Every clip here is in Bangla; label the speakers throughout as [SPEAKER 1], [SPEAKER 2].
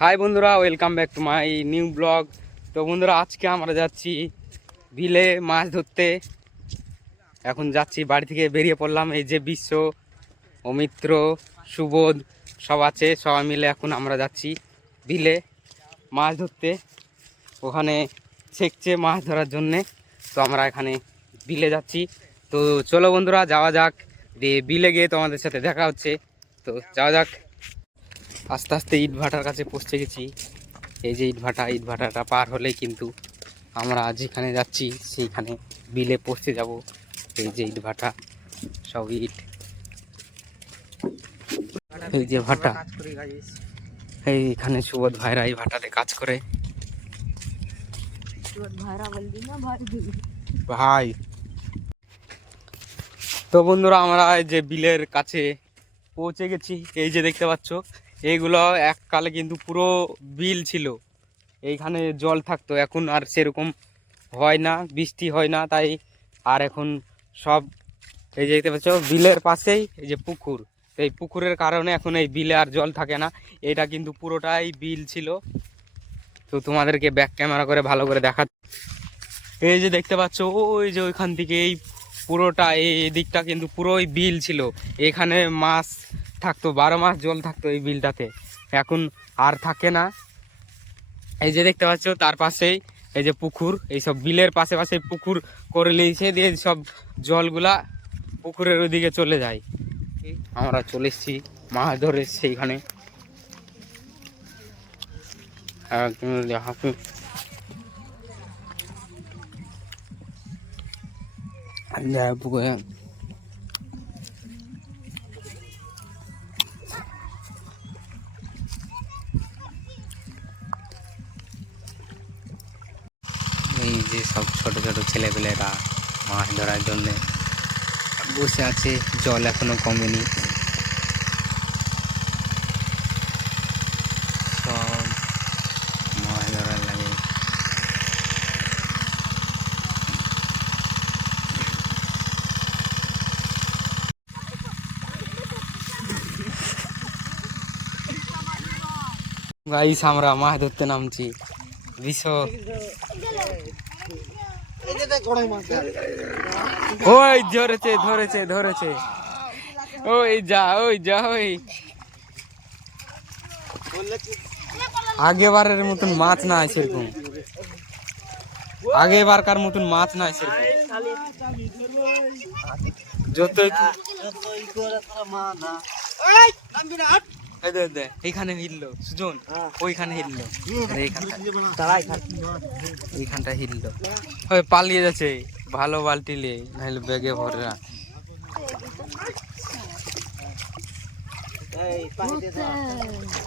[SPEAKER 1] হাই বন্ধুরা welcome back to my new vlog তো বন্ধুরা, আজকে আমরা যাচ্ছি বিলে মাছ ধরতে। এখন যাচ্ছি, বাড়ি থেকে বেরিয়ে পড়লাম। এই যে বিশ্ব, অমিত্র, সুবোধ, সব আছে, সবাই মিলে এখন আমরা যাচ্ছি বিলে মাছ ধরতে। ওখানে ছেকছে মাছ ধরার জন্যে। তো আমরা এখানে বিলে যাচ্ছি। তো চলো বন্ধুরা, যাওয়া যাক। দিয়ে বিলে গিয়ে তোমাদের সাথে দেখা হচ্ছে। তো যা যাক। আস্তে আস্তে ইট ভাটার কাছে পৌঁছে গেছি। এই যে ইট ভাটা ইট ভাটাটা পার হলেই কিন্তু আমরা যেখানে যাচ্ছি সেইখানে বিলে পৌঁছে যাব। এই যে ইট ভাটা সব ইট। এই যে ভাটা। এইখানে সুবোধ ভাইরা এই ভাটাতে কাজ করে। ভাই। তো বন্ধুরা আমরা এই যে বিলের কাছে পৌঁছে গেছি। এই যে দেখতে পাচ্ছ এইগুলো এককালে কিন্তু পুরো বিল ছিল। এইখানে জল থাকতো, এখন আর সেরকম হয় না, বৃষ্টি হয় না, তাই আর এখন সব, এই যে দেখতে পাচ্ছ, বিলের পাশেই এই যে পুকুর। এই পুকুরের কারণে এখন এই বিলে আর জল থাকে না। এটা কিন্তু পুরোটাই বিল ছিল। তো তোমাদেরকে ব্যাক ক্যামেরা করে ভালো করে দেখা এই যে দেখতে পাচ্ছ, ওই যে ওইখান থেকে এই পুরোটা এই দিকটা কিন্তু পুরোই বিল ছিল। এখানে মাছ থাকতো, বারো মাস জল থাকতো এই বিলটাতে। এখন আর থাকে না। এই যে দেখতে পাচ্ছ, তার পাশেই এই যে পুকুর, এই সব বিলের পাশে পাশে পুকুর করে নিয়েছে দিয়ে সব জলগুলা পুকুরের ওইদিকে চলে যায়। আমরা চলে এসেছি, মাছ ধরে সেইখানে একদম হাঁপু যাই পুকুরে এই যে সব ছোট ছোট ছেলেপেলেরা মাছ ধরার জন্য বসে আছে, জল এখনও কমেনি সব মাছ ধরার লাগে গাইস আমরা মাছ ধরতে নামছি। বিশ্ব ওই ধরেছে ধরেছে ধরেছে। ওই যা ওই যা ওই। আগেবারের মতন মাছ না আছে সেরকম। আগেবারকার মতন মাছ না আছে সেরকম। যতই এইখানে হিললো সুজন ওইখানে হিললো। এইখানটা হিললো। ওই পালিয়ে যাচ্ছে ভালো বালতি লে নাহলে ব্যাগে ভরে রাখ।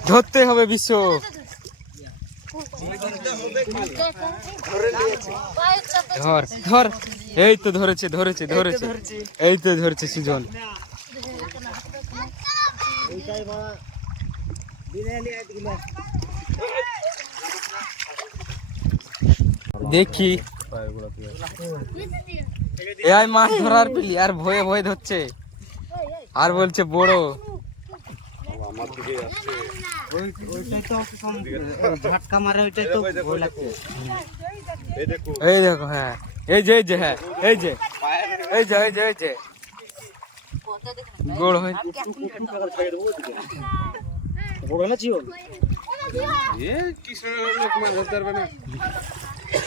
[SPEAKER 1] ধরতে হবে বিশ্ব। ধর ধর। এই তো ধরেছে ধরেছে ধরেছে। এই তো ধরেছে সুজন। দেখি এই মাছ ধরার পিলি আর ভয়ে ভয়ে ধরছে। আর বলছে, বড়।
[SPEAKER 2] ঝাটকা মারে ওইটাই তো ভয় লাগছে
[SPEAKER 1] এই দেখো হ্যাঁ। এই যে এই যে হ্যাঁ। এই যে এই যে এই যে এই যে। গোড় হয়ে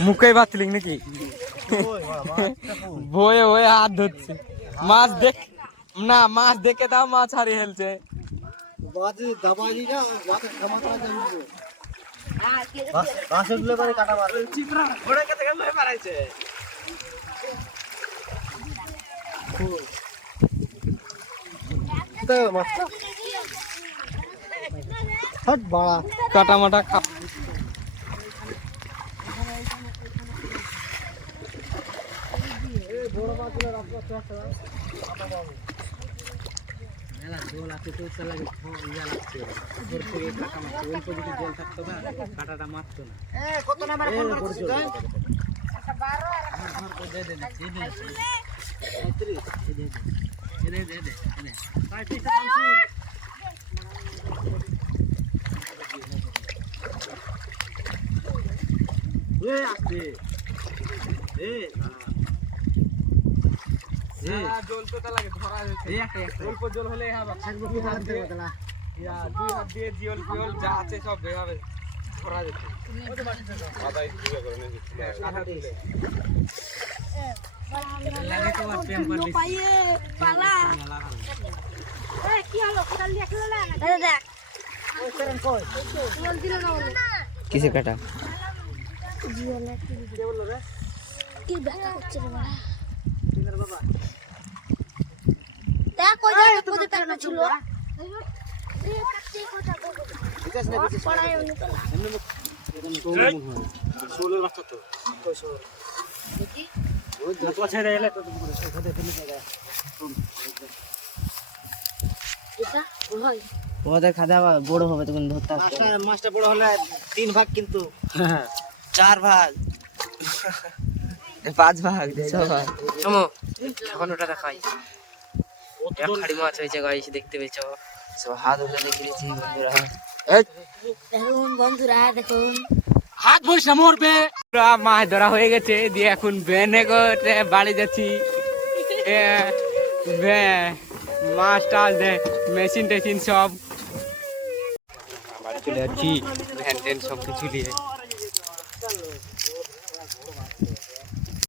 [SPEAKER 1] মুখেই বাতলিং নাকি? বয়ে বয়ে হাত ধরছে। মাছ দেখ না মাছ দেখে তাও মাছ হারিয়ে ফেলছে।
[SPEAKER 2] বাজে হট বাড়া
[SPEAKER 1] কাটা মাটা খা
[SPEAKER 2] মেলা জল আছে তো চলা ইয়া লাগছে উপর থেকে কাটা মারছে অল্প যদি জল থাকতো না কাটাটা মারতো না কত নাম্বার ফোন করছিস দে দে দে দে দে দে দে দে দে দে এ আসছে এ এ
[SPEAKER 1] জল তো তা লাগে ধরা যাচ্ছে
[SPEAKER 2] এই একটা একটা
[SPEAKER 1] অল্প জল হলে হবে
[SPEAKER 2] থাকবে কি হাত দিয়ে গেলা
[SPEAKER 1] ইয়া দুই হাত দিয়ে জিওল ফিওল যা আছে সব এভাবে ধরা যাচ্ছে
[SPEAKER 2] লাগে তোমার টেম্পার বেশি
[SPEAKER 3] পাইয়ে পালা এ কি হলো কোদাল দিয়ে খেলে না দাদা দেখ ওই করেন কই কোদাল দিলে না বলে
[SPEAKER 1] কিসের কাটা
[SPEAKER 4] দাওয়া বড় হবে তখন ধরতে
[SPEAKER 2] মাছটা বড় হলে তিন ভাগ কিন্তু
[SPEAKER 4] চার ভাগ। পাঁচ ভাগ ছ ভাগ। চমো এখন ওটা দেখাই। এক খাড়ি মাছ হয়েছে গাইস দেখতে পেয়েছ? সব হাত উঠে দেখে নিয়েছি বন্ধুরা।
[SPEAKER 3] দেখুন বন্ধুরা দেখুন।
[SPEAKER 2] হাত বইস না মরবে।
[SPEAKER 1] মাছ ধরা হয়ে গেছে দিয়ে এখন ভ্যানে করে বাড়ি যাচ্ছি। মাছ টাছ দে মেশিন টেশিন সব। বাড়ি চলে যাচ্ছি ভ্যান ট্যান সব কিছু নিয়ে।